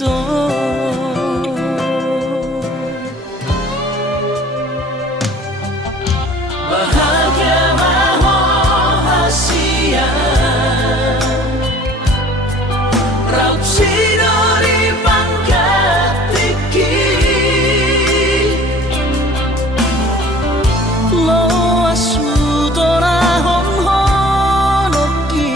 itu. Bahagia rahasia raut sidori pangkat tinggi lo asudora honhonoki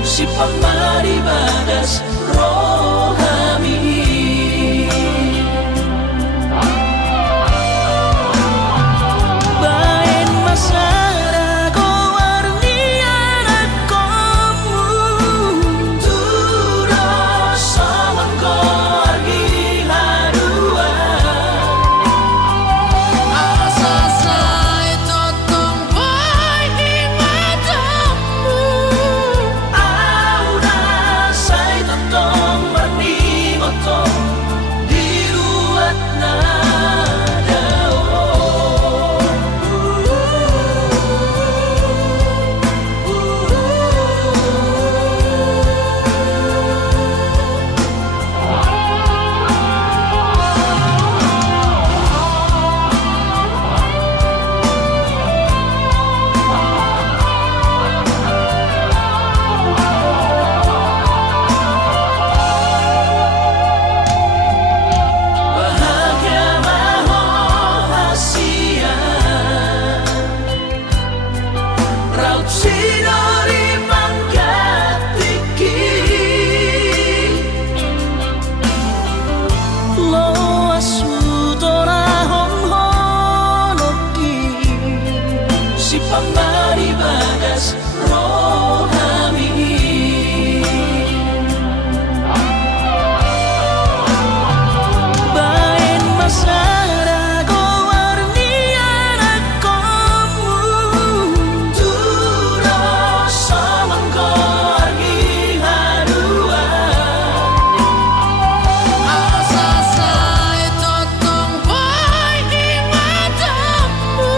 si pamari bagas rohami. Pamari bagas rohami. Bain masara go warni anak kamu Turo saman go argi hadua asa saya totong boy di matamu.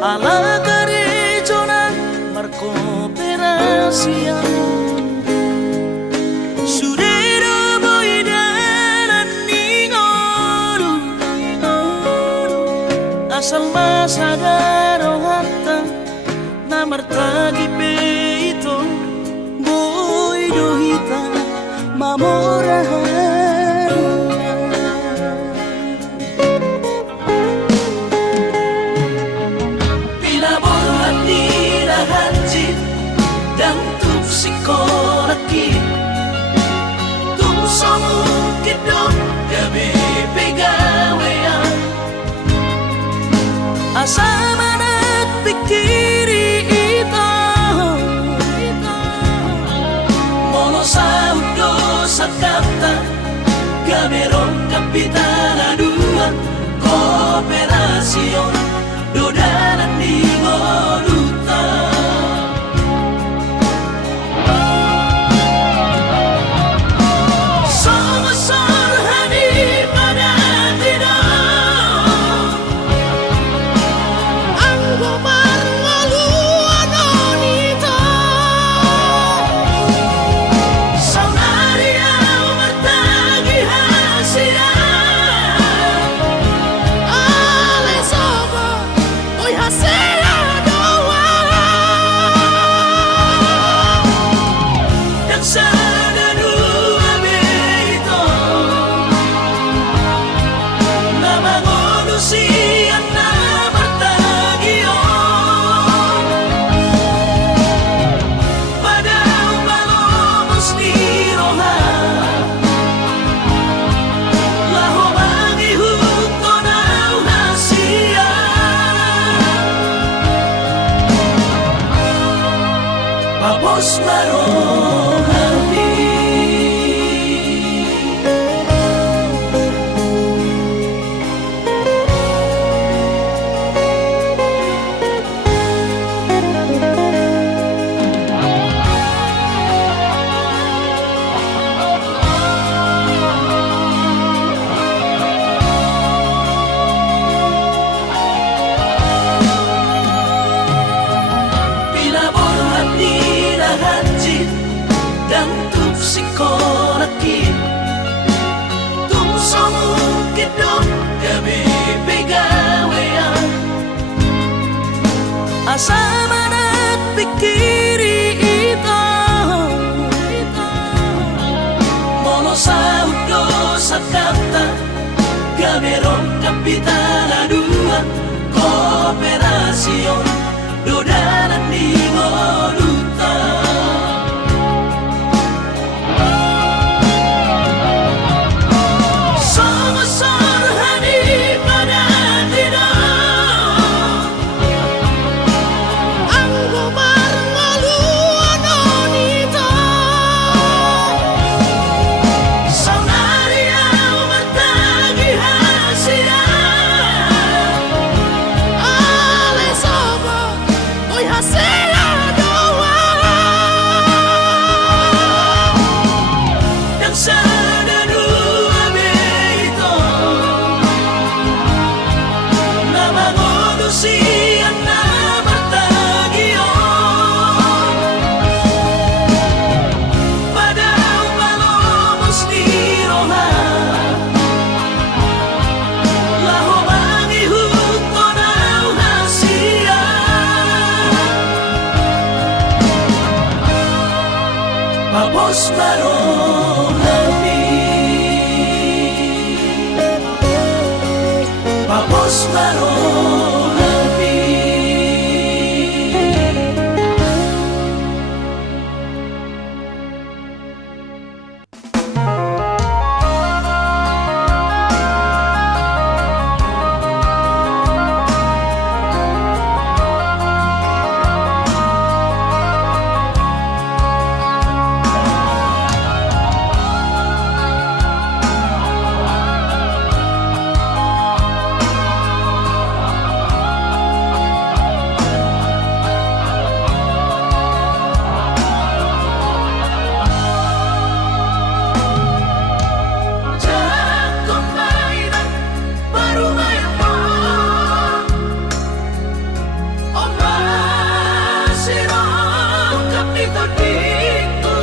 Ala karejona markooperasian Sudero boidaran ningoru asal masadaro hatta namartagi peito boidohita mamorahan dan tuk sikoraki tuk somu kidok gabe pegawean asa manak pikiri ito mono sa udo sa kata gaberong kapitana dua kooperasyon dodanan di moduta kapitana dua kooperasion dodanan di Moluta. Sosor hadir pada tidak anggo bareng aluan onita saunaria bertagi hasia ale sobo oi hasia doa dan sadadu abeito nama ngodusian na bertagio pada palomos di roha laho mangihut tonau hasia papos baron happy papos baron happy. Jakon mainan baru main pon Oma sirong kapito dito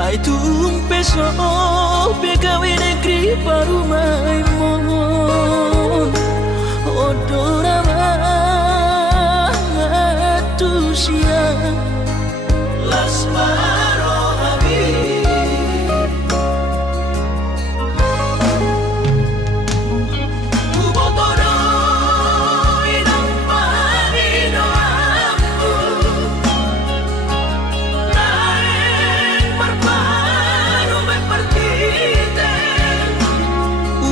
ay tumpeso begawe negeri baru main mon odora matusia las maro habis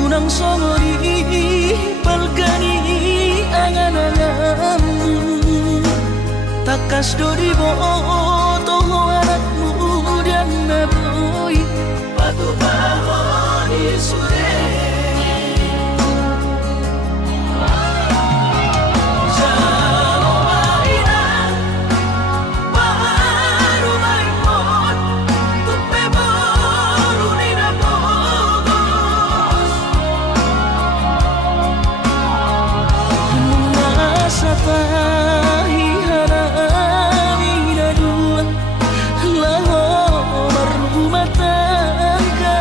unang songori palgani angan-anganmu takas dori boto anakmu dan naboy patu bahoni sure jalo mainan baru main pon tupe baru ni nabogos masa tahi harami dua laho berumah tangga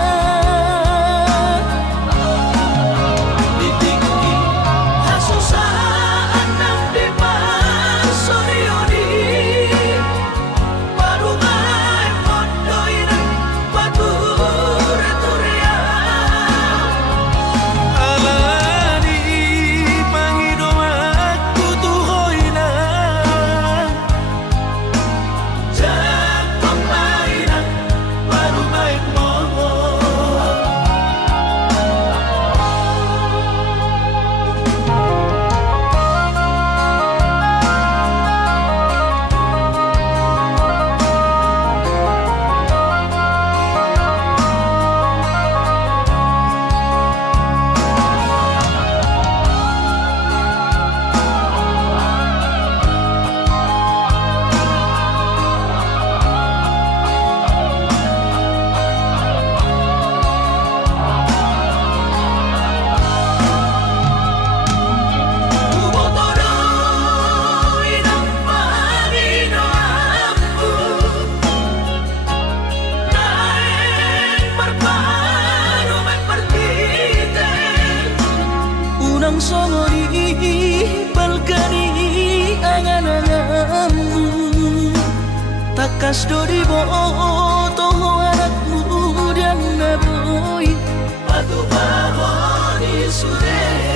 ditinggi hasusaan nang di pasorioni baru main pondoiran batur turia alani pangidomaku tuhoina jakon mainan baru main moho unang songori palgani angan-anganmu takas dori boto anakmu dan naboy patu bahoni sure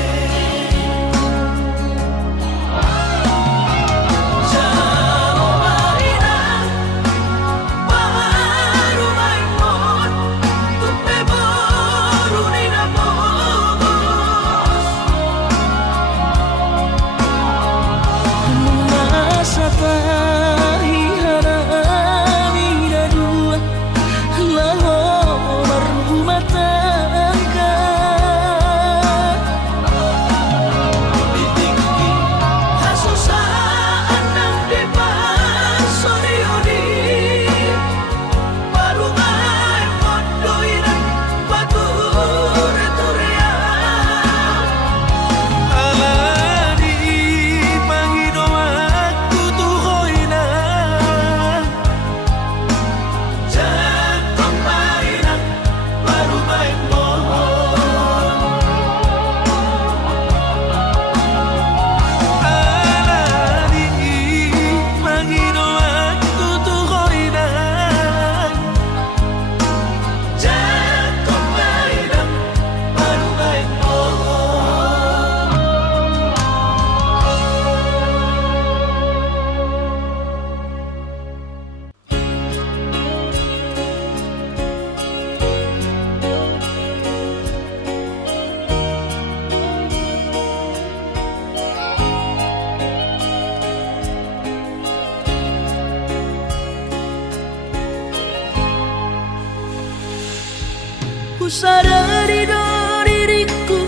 Ku sadari do diriku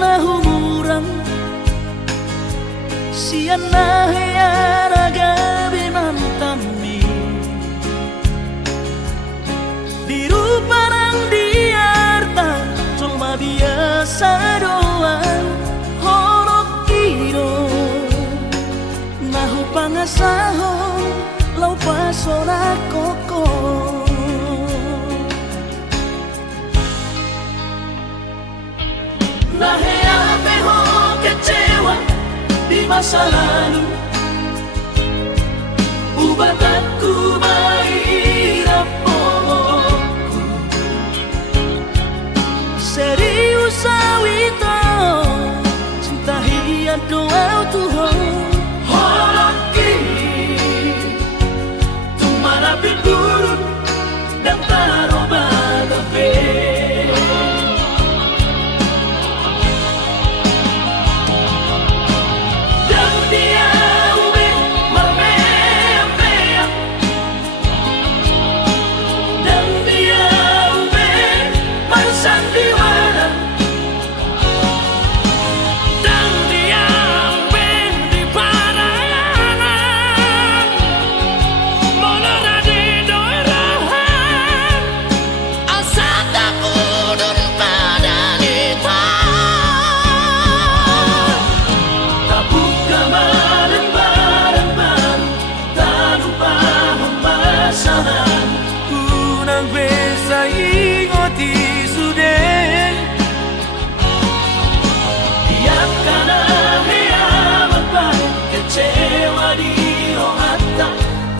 nah umurang siana heyaraga binantami biru parang diarta cuma biasa doang horok kiro nahu pangasahon lau pasora koko Nahea peho kecewa di masa lalu Ubatanku mairap pomoku Serius awito cinta hiat doa Tuhan Holoki Tumarapi burun dan taroba gabe Unang besa ingoti sudah Tiap kana hea beban kecewa di rohata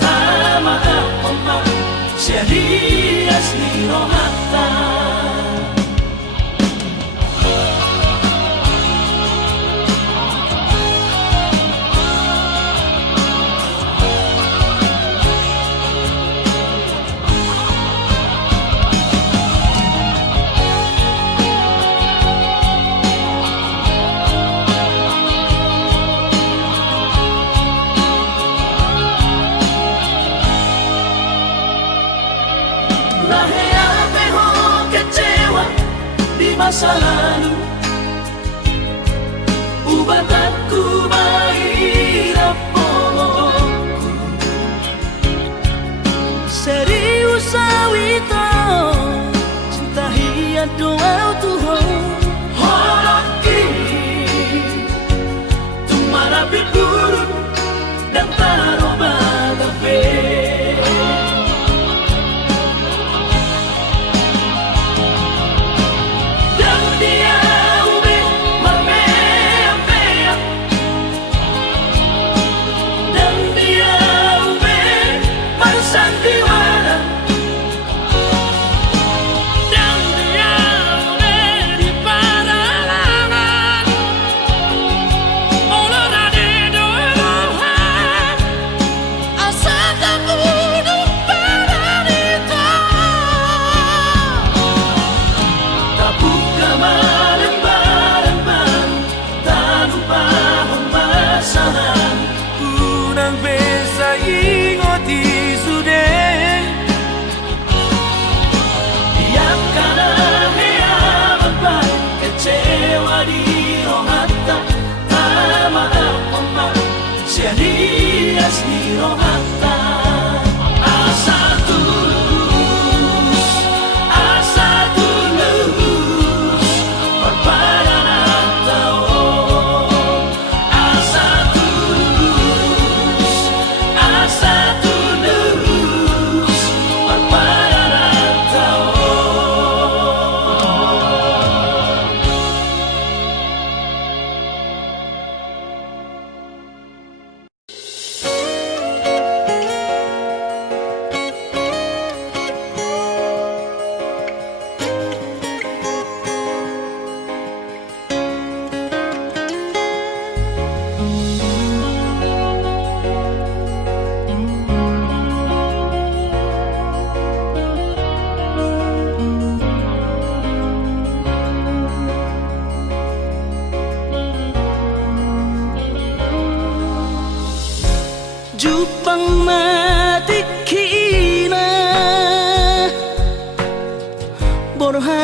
Tama apa serius di rohata Nahea peho kecewa di masa lalu Ubatanku mairap pomoku Serius awito cinta hiat doa Tuhan Holoki Tumarapi burun dan taroba gabe Unang besa ingoti sudah Tiap kana hea beban kecewa di rohata Tama apa serius di rohata Asa tulus Berpayanan tau Asa tulus Berpayanan tau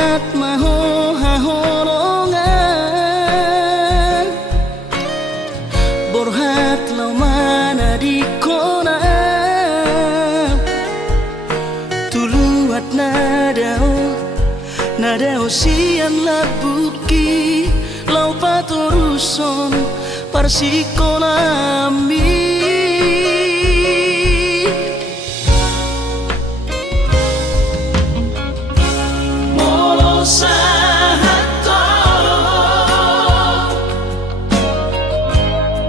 Borhat maho haholongan, borhat lau mana di kona, tuluat nadao sian labuki, lau patoruson parsikolami. Sahato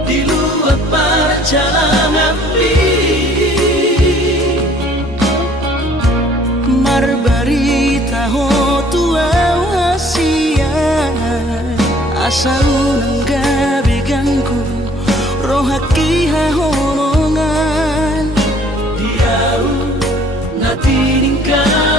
di luar perjalanan marbarita ho tua hasia asa unang gabi ganggu rohaki hahonongan diau natiningkal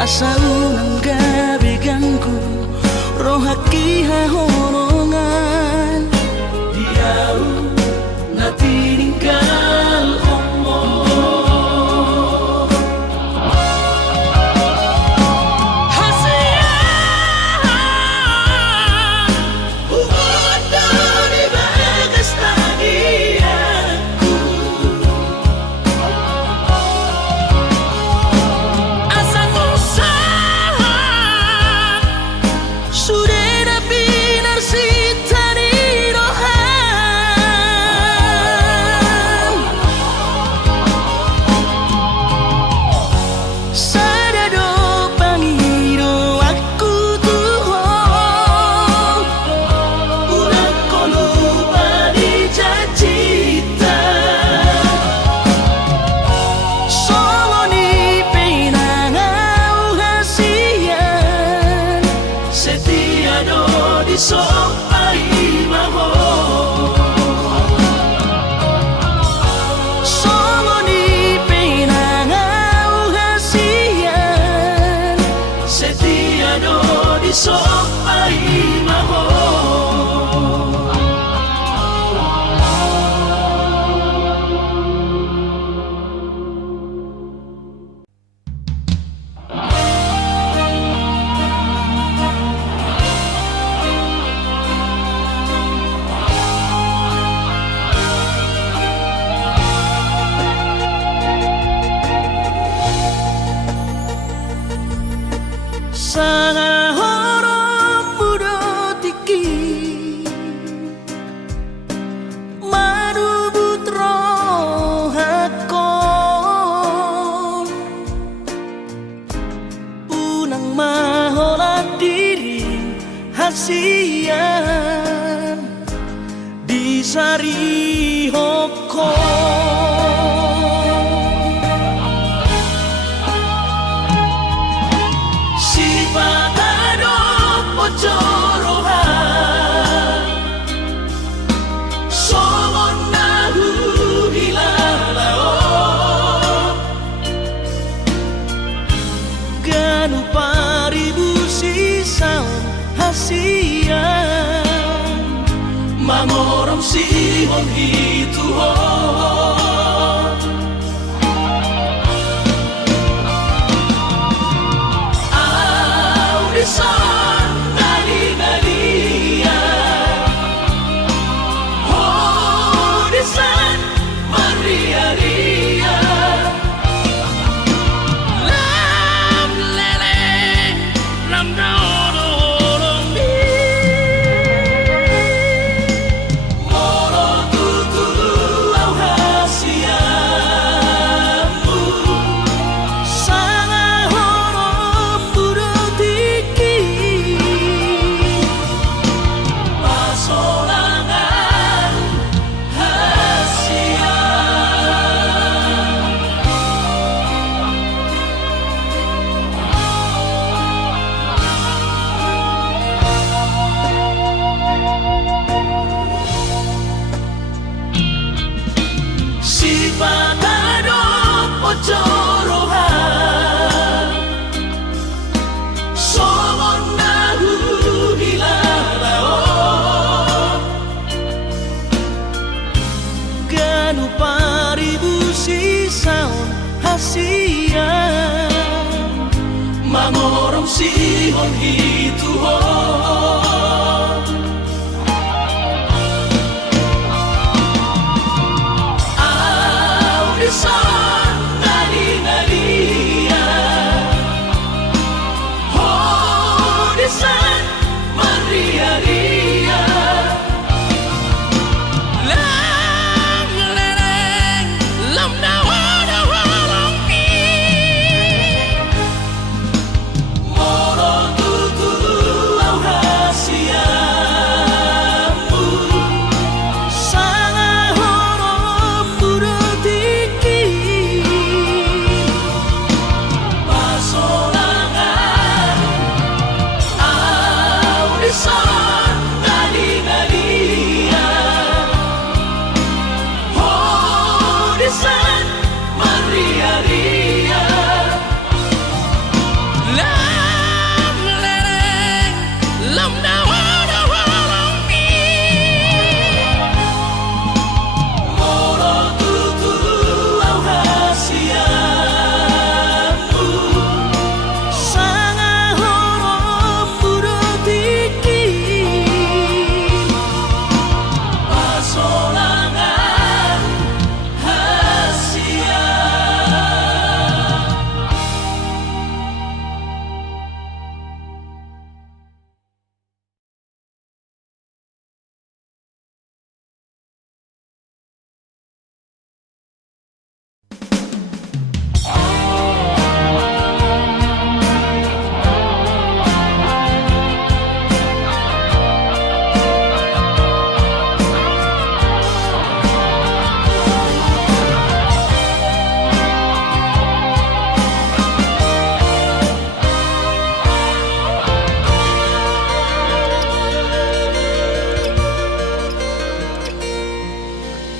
asa unang gabi ganggu rohaki hahonongan diau natiningkal Sari hoko hasia Mangorom sihon hitu ho Audisan nali-nalia Audisan maria-ria Lam lele lam naorong di Moro tutulu au hasiamu Sanga horom burotiki Pasolangan hasia Si patado pocorohan Somon nahu hilalao Ganu paribu sisaon hasia Mangorom sihon hitu ho Audisan nali-nalia Audisan maria-ria Lam lereng lam naorong di Moro tutulu au hasiamu Sanga horom burotiki Pasolangan Audisan nali-nalia Audisan maria-ria Lam lereng lam naorong di Moro tutulu au hasiamu Sanga horom burotiki Pasolangan hasia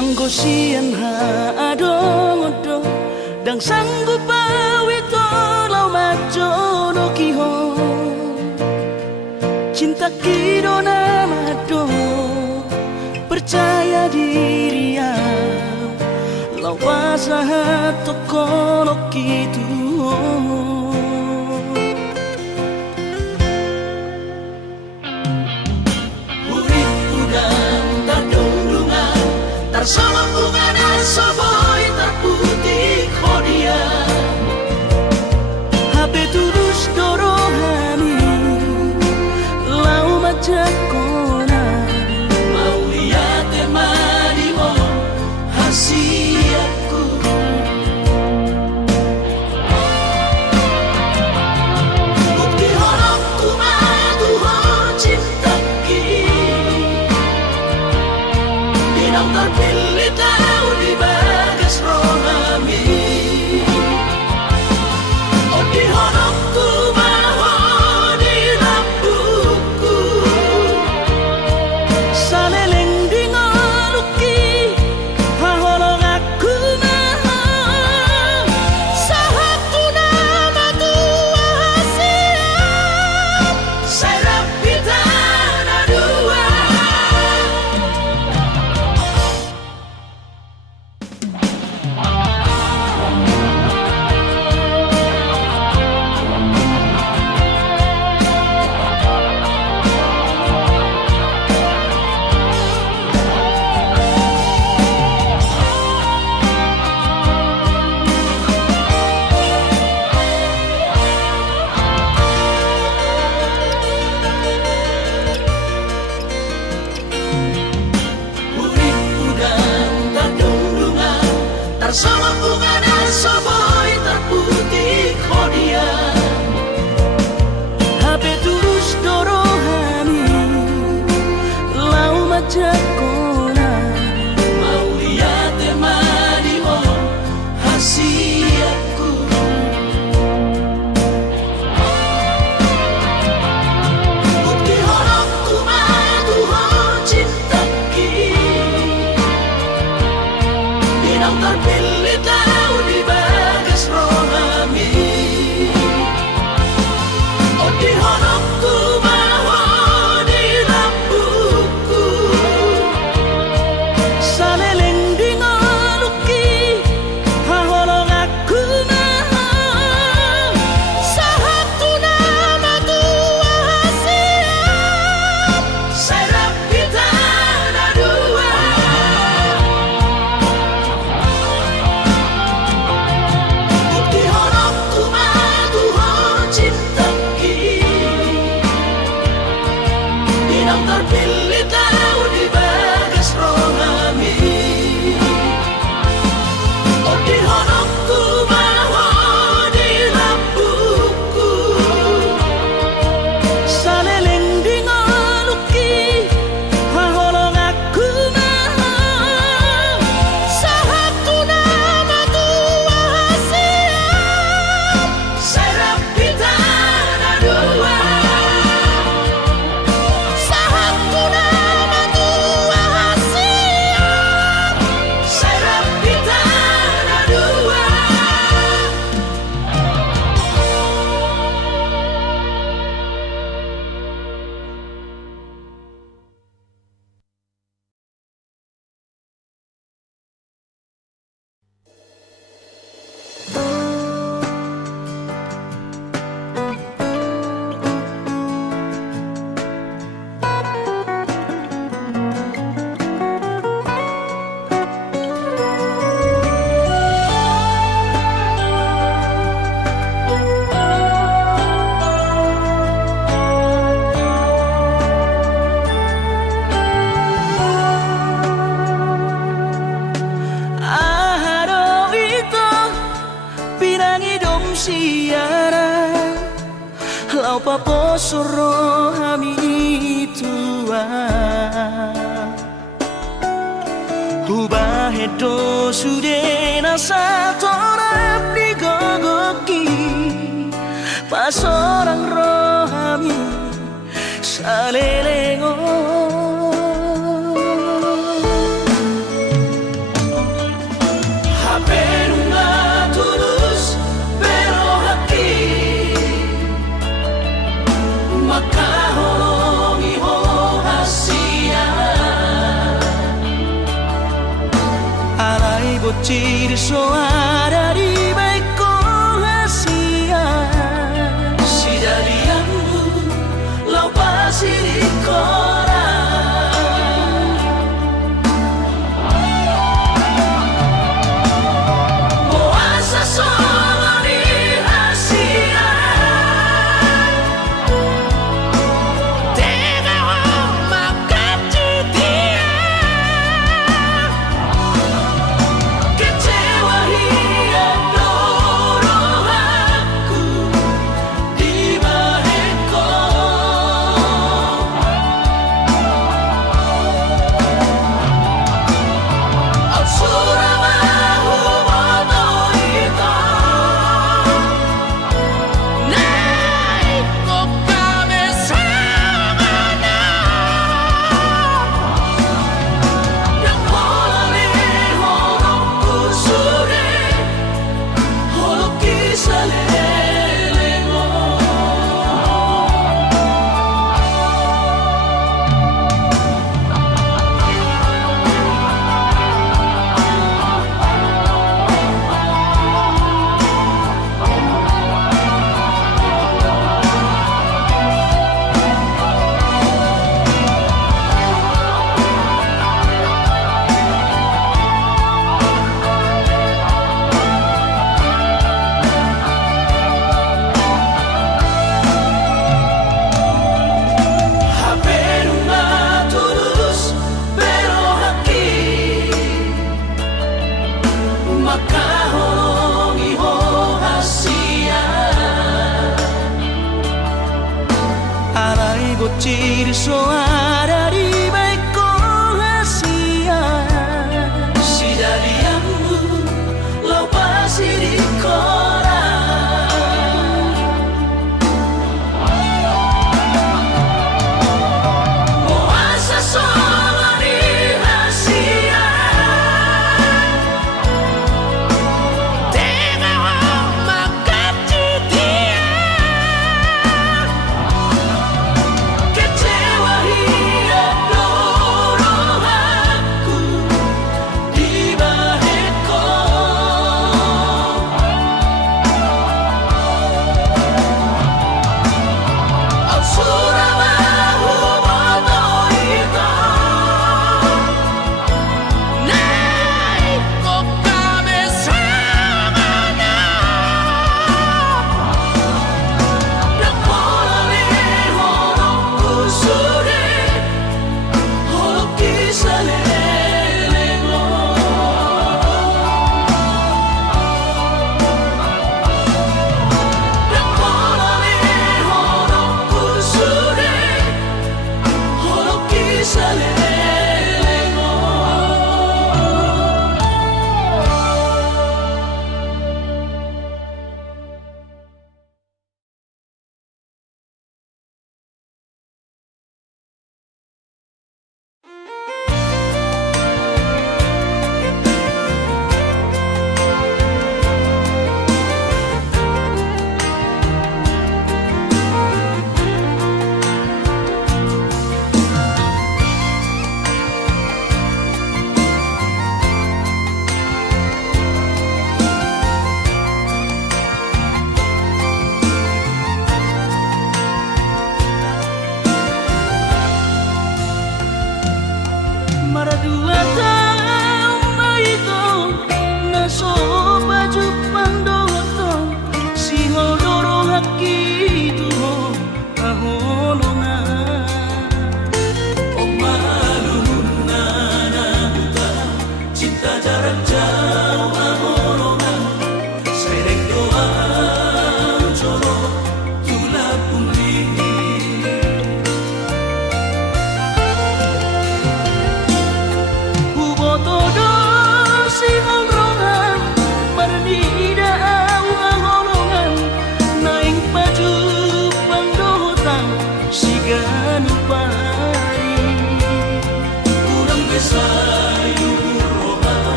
Anggo sian ha adong odo Dang sanggup awito lau majono kiho Cinta kidona mado Percaya diri au Lau wasaha tokono kitu Urip udang tardundungan Tarsama bunga dan soboy terputih kodia Habe tulus dorohani Lau majakona Mau lihat temani mo hasiatku Lau paposo rohami tua Hubahe do sude nasa torap di gogoki Pas orang rohami salelengo Bocil soara di baiko hasia Si jadianmu lau pasir di koran Moasa solo di hasia Tega makan dia Bocil soara di baiko hasia Si jadianmu lau pasir di koran Moasa solo di hasia Tega makan dia Kecewa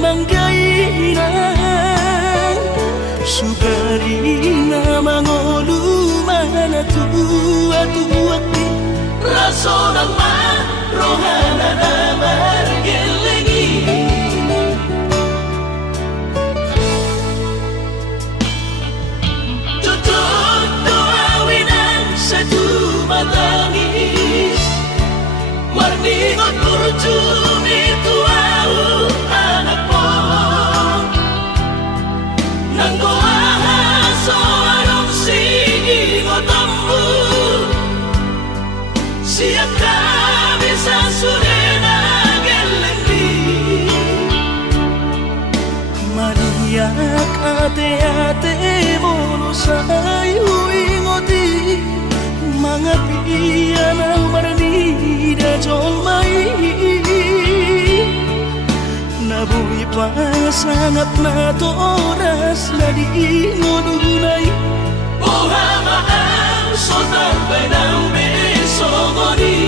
manggainang sugari na mangolu mana tua-tuaki raso ng rohana na margelengi tutup doawinan sa tumatangis marningot kurjumi tuau anak mo nang goahaso anong singotambu siya kami sa surena gelendi maniyak ate-ate mo sa'yo ingoti mga piyan ang maranida jolmay nabuhi pa sangat na to oras na di ngununay buhama ang sotarbay ng besogoni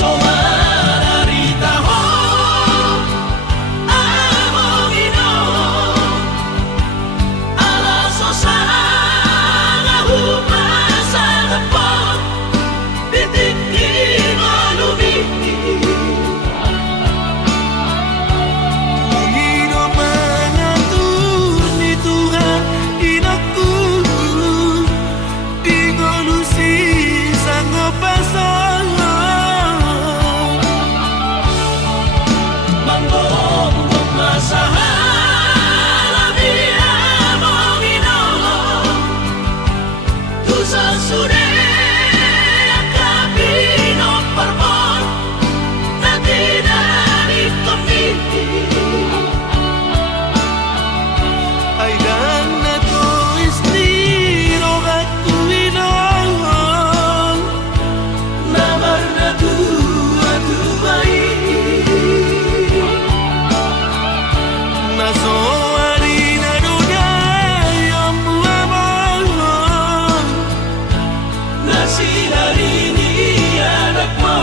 somararita ho among ino alaso sa humasan po bitikin mo lumiti Ungino mga ni Tuhan inaku ingolusi sang pasangan manggong masahan abi among ino tusa sure akabino parmon na dinarip kami ay dan na to istiro at tuwinang namar na tua-tuay naso harina dunay ang buwamang na sinarini anak mo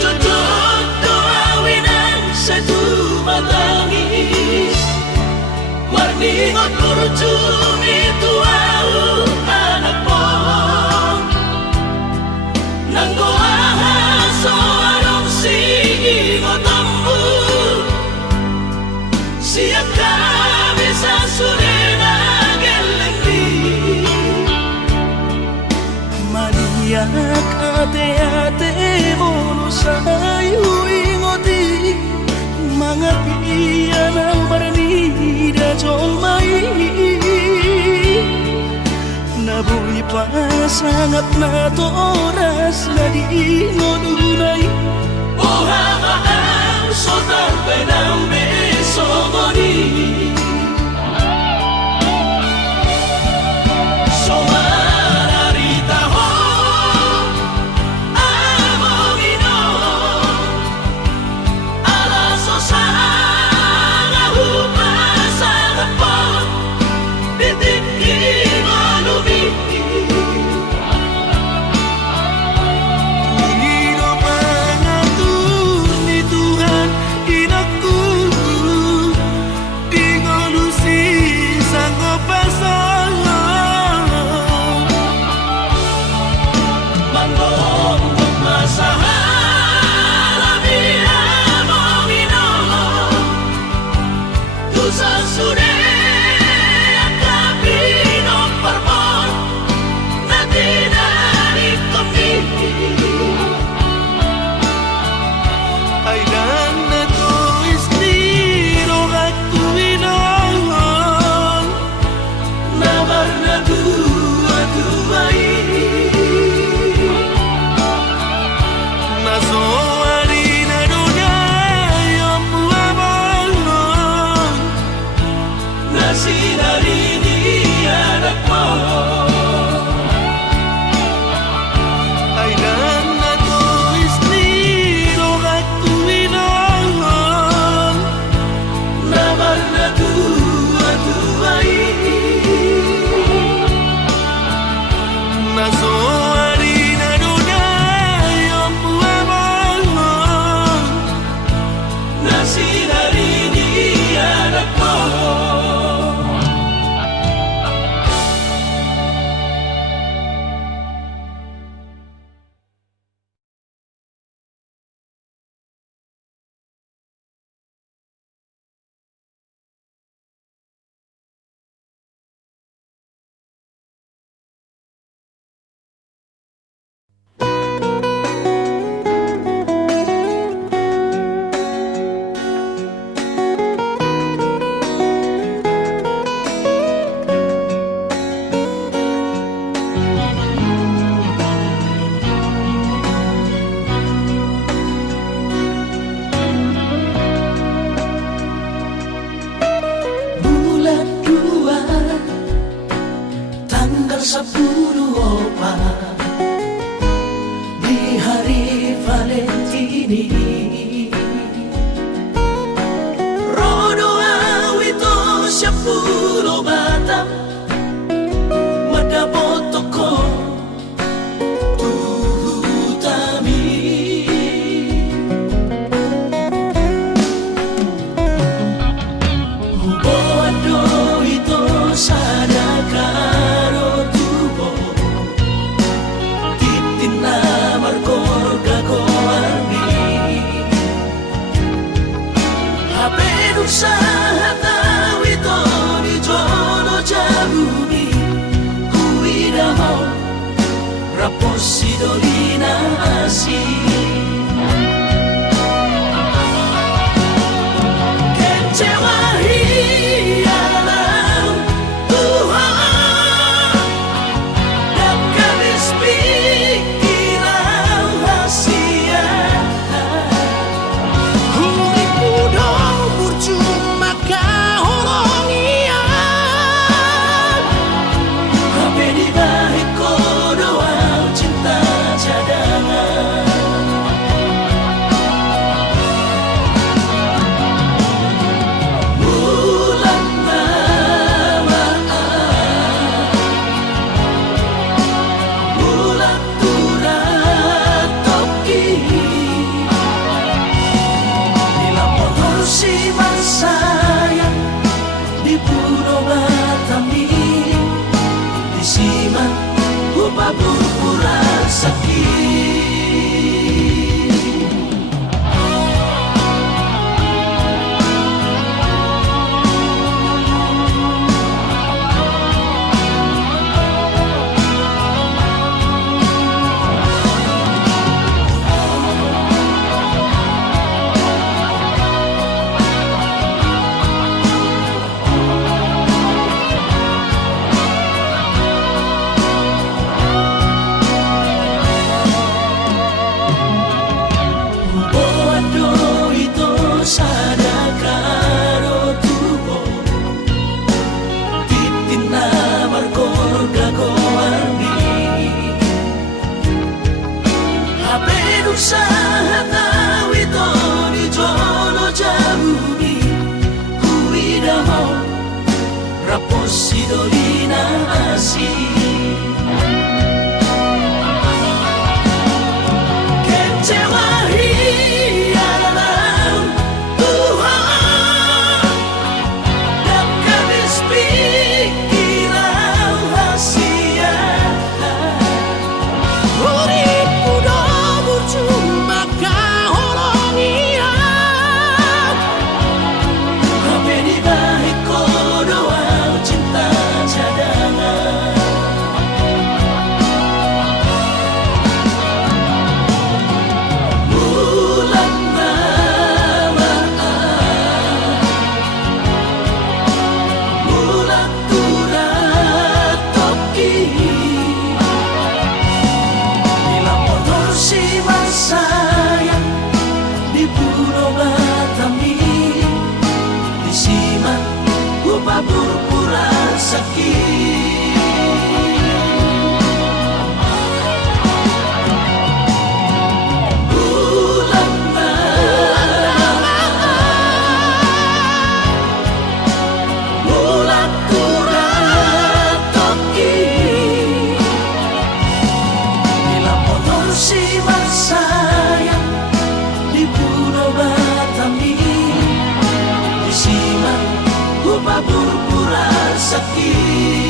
tutup doawinan sa tumatangis marningot kurjumi tuau anak mo nang goahaso anong singotambu siya kami sa surena gelendi maniyak ate-ate mo sa'yo ingoti mga piyan ang maranida jolmay nabuhi pa sangat na to oras na di ngununay buhama ang sotarbay ng besogoni somararita ho among ino alaso sa humasan po bitikin mo lumiti Ungino mga ni Tuhan inaku Valentini Rodo awito siya pulo bata Madaboto ko tuhutami Huboado ito sana karo tubo Titin na markor gago armi Hapenung sa hataw ito ni Jono Jabumi Huidahaw Rapos si Dolina Asi Pura sakit sa hataw ito ni Jono Jabumi Huidahaw Rapos si Dolina Asi Pura sakit Bulan Bulan turat toki Bila motor si sayang di Pulau Batami Di Siman Pura sakit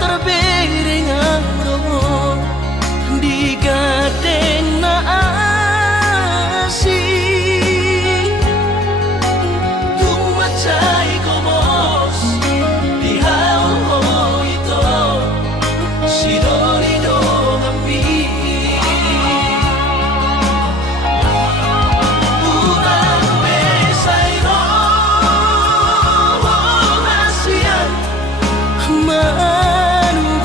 terpiring anggo di gadeng na asih Tumacay komos di hao ito Sinonido kami Unang besay no Hasian Manu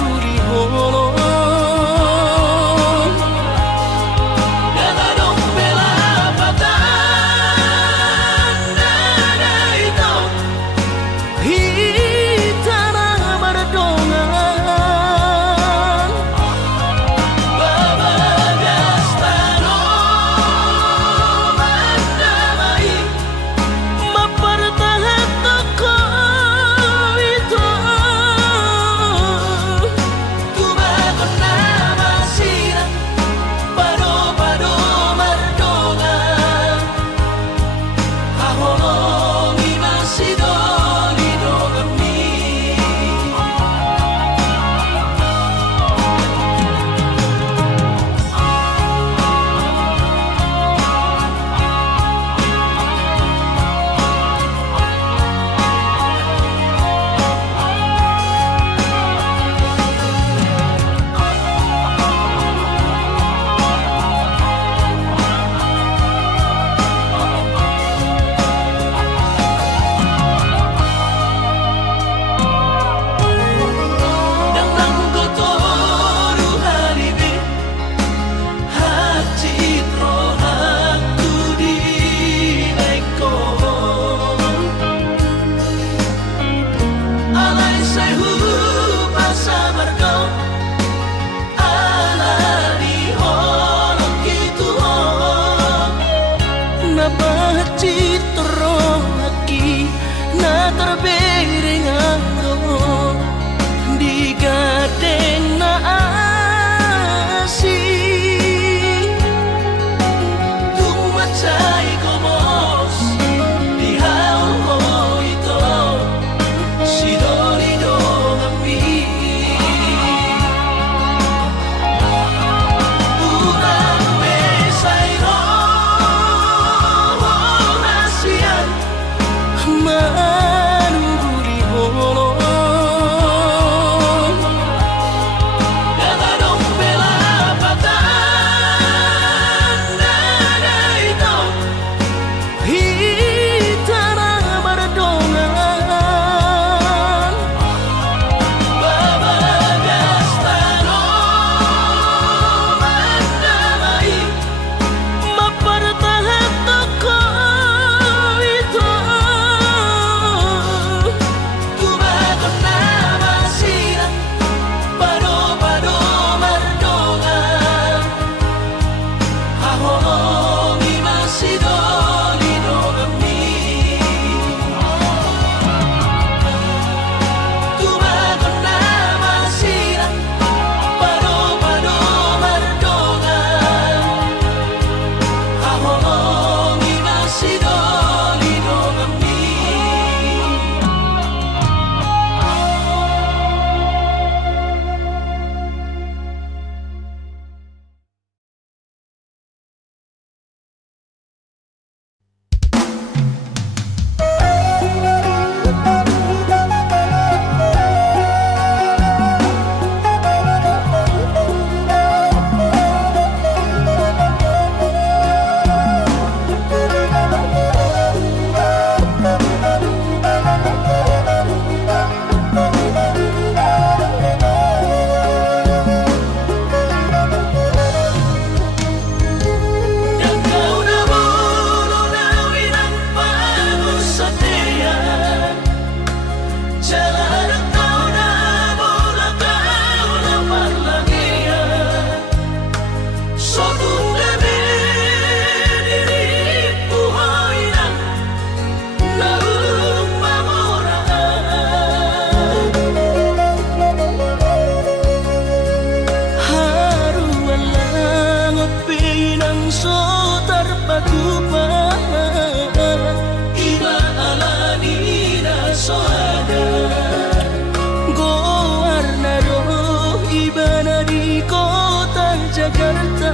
Jakarta.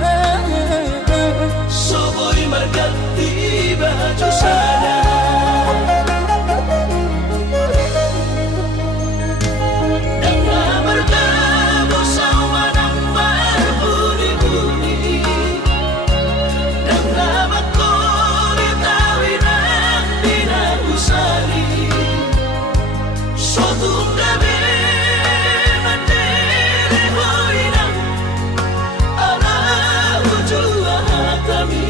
Soboy berganti baju sana. Dengan bertemu sama nang berbunyi-bunyi, dengan makori tawinan dinang usali. Sotung gabi mandiri hoinang ala ujua hatami.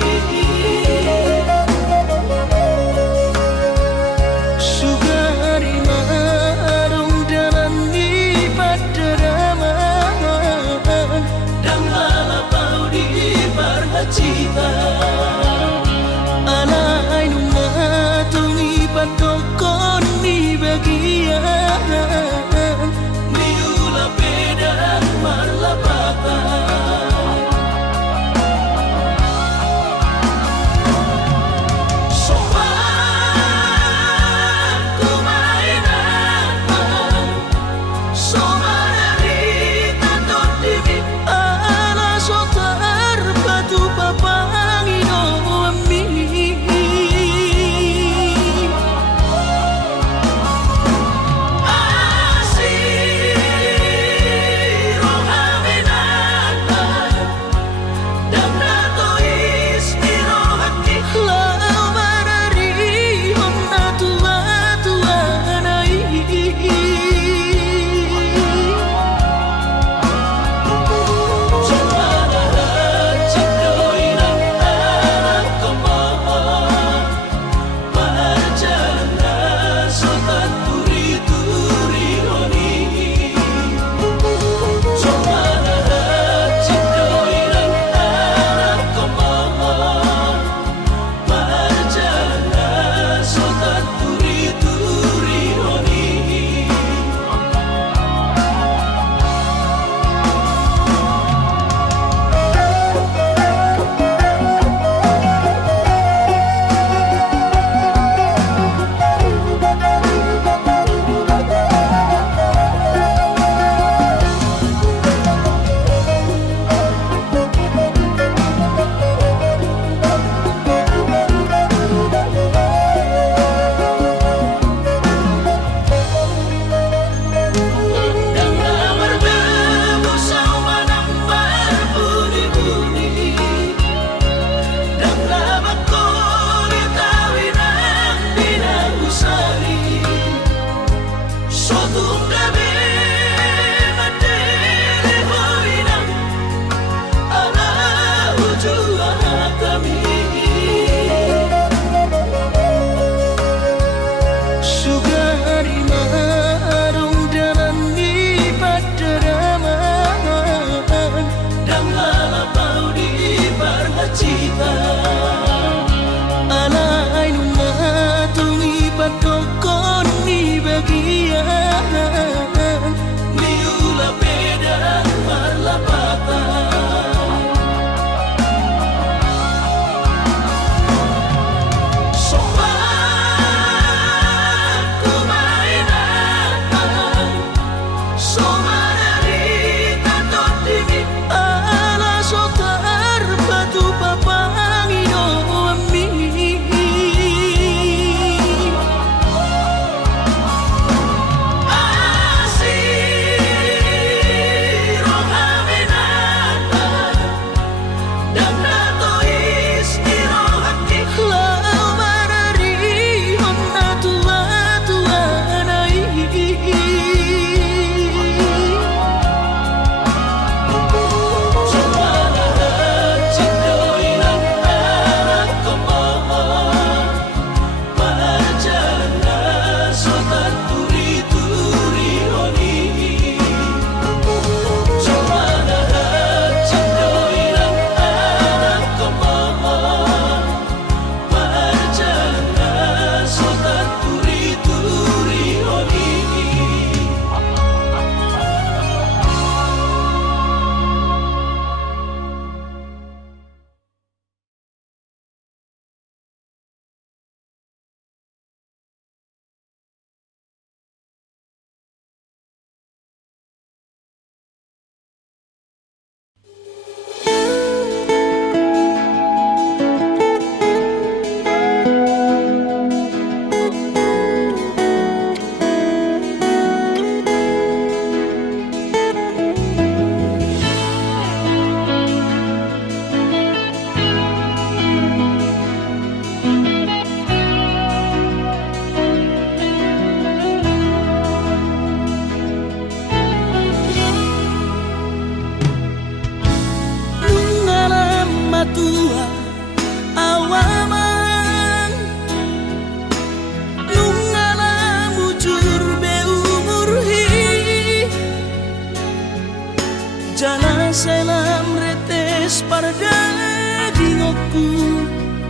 Jana selam retes pardagingku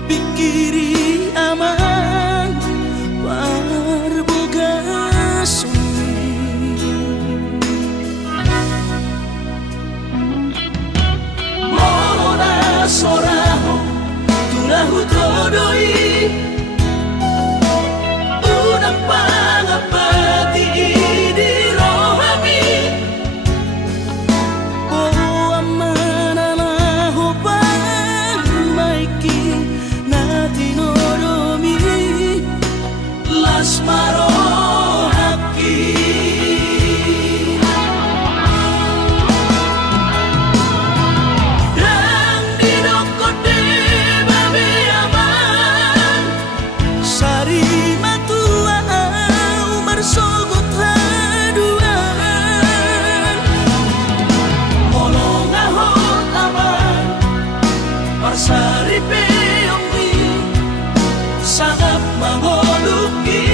pikiri aman parboga sumi Mona soraho tulahu todoi unang pangapati di rohami Asmaro haki dan di dokote babe aman sari matua umar sogot haduan molong ahot aman parsari peongwi sangat mangoluki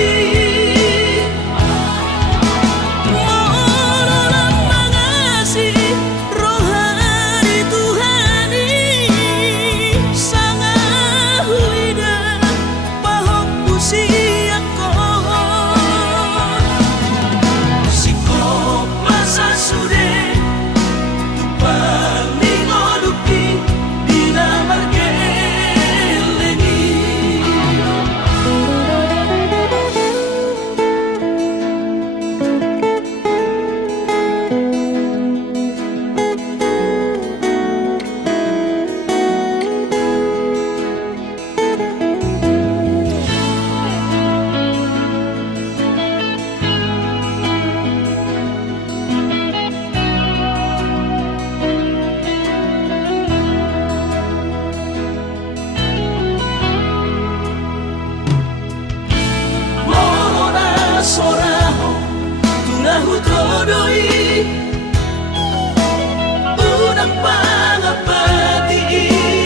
unang pangapati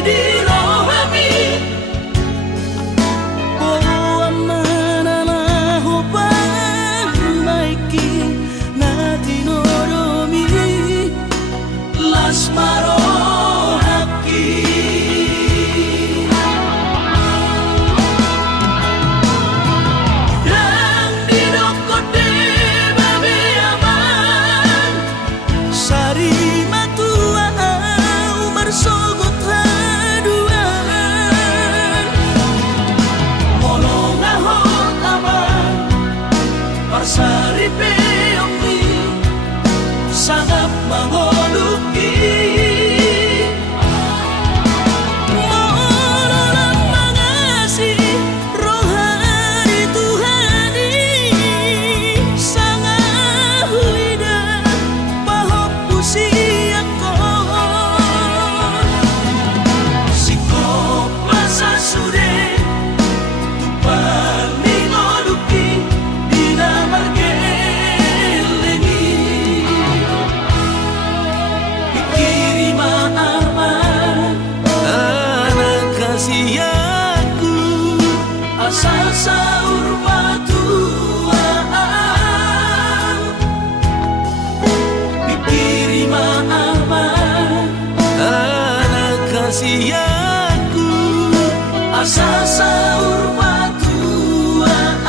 di rohami amanalaho pamaiki natinoromi lasmaro haki dan di dokote babe aman sari matua umar sogot haduan molong ahot aman parsari peongwi sangat mangoluki mololang mangasih rohani Tuhani sangat huida pahop usiako sikop masa sude tupal mingoluki dina margelengi pikiri maaman anak kasih aku asal sahur batuan pikiri maaman anak kasih aku asal sahur batuan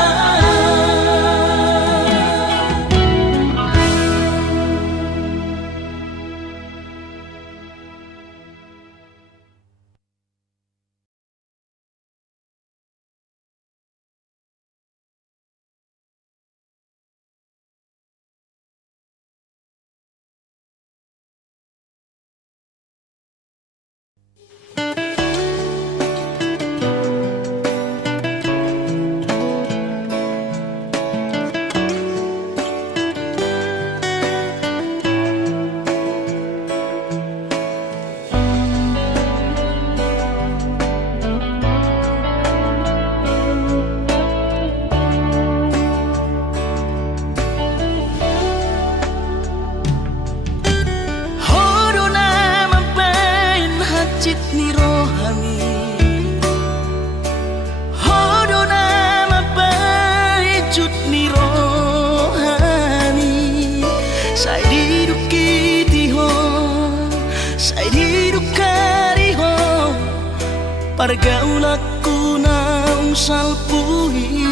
Pargaulaku naung salpuhi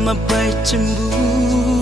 mabai cemburu